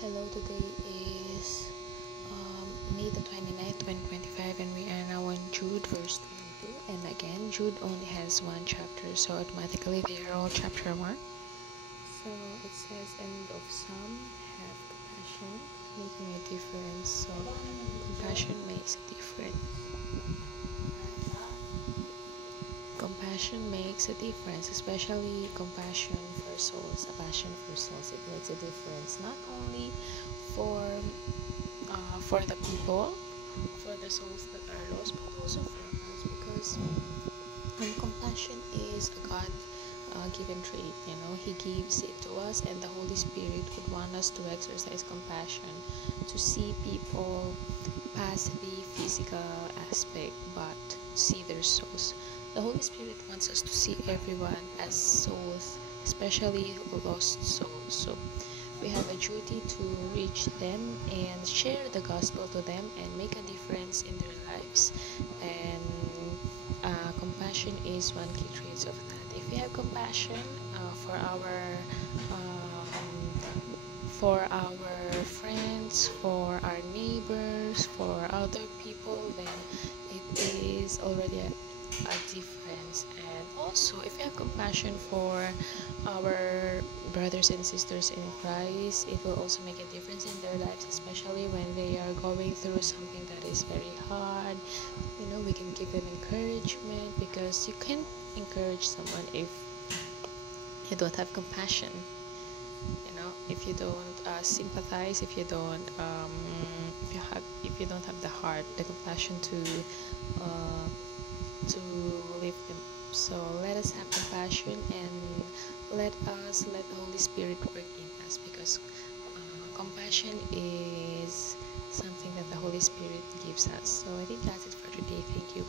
Hello, today is May the 29th, 2025, and we are now on Jude, verse 22. And again, Jude only has one chapter, so automatically they are all chapter 1. So it says, and of some have compassion, making a difference. So compassion makes a difference. Compassion makes a difference, especially compassion for souls, a passion for souls. It makes a difference not only for the people, for the souls that are lost, but also for us, because compassion is a God given trait. He gives it to us, and the Holy Spirit would want us to exercise compassion, to see people past the physical aspect, but see their souls. The Holy Spirit wants us to see everyone as souls, especially lost souls. So we have a duty to reach them and share the gospel to them and make a difference in their lives. And compassion is one key trait of that. If we have compassion for our friends, for our neighbors, for other people, then it is already a difference. And also, if you have compassion for our brothers and sisters in Christ, it will also make a difference in their lives, especially when they are going through something that is very hard. We can give them encouragement, because you can't encourage someone if you don't have compassion. If you don't sympathize, if you don't if you don't have the heart, the compassion to lift them. So let us have compassion, and let the Holy Spirit work in us, because compassion is something that the Holy Spirit gives us. So I think that's it for today. Thank you.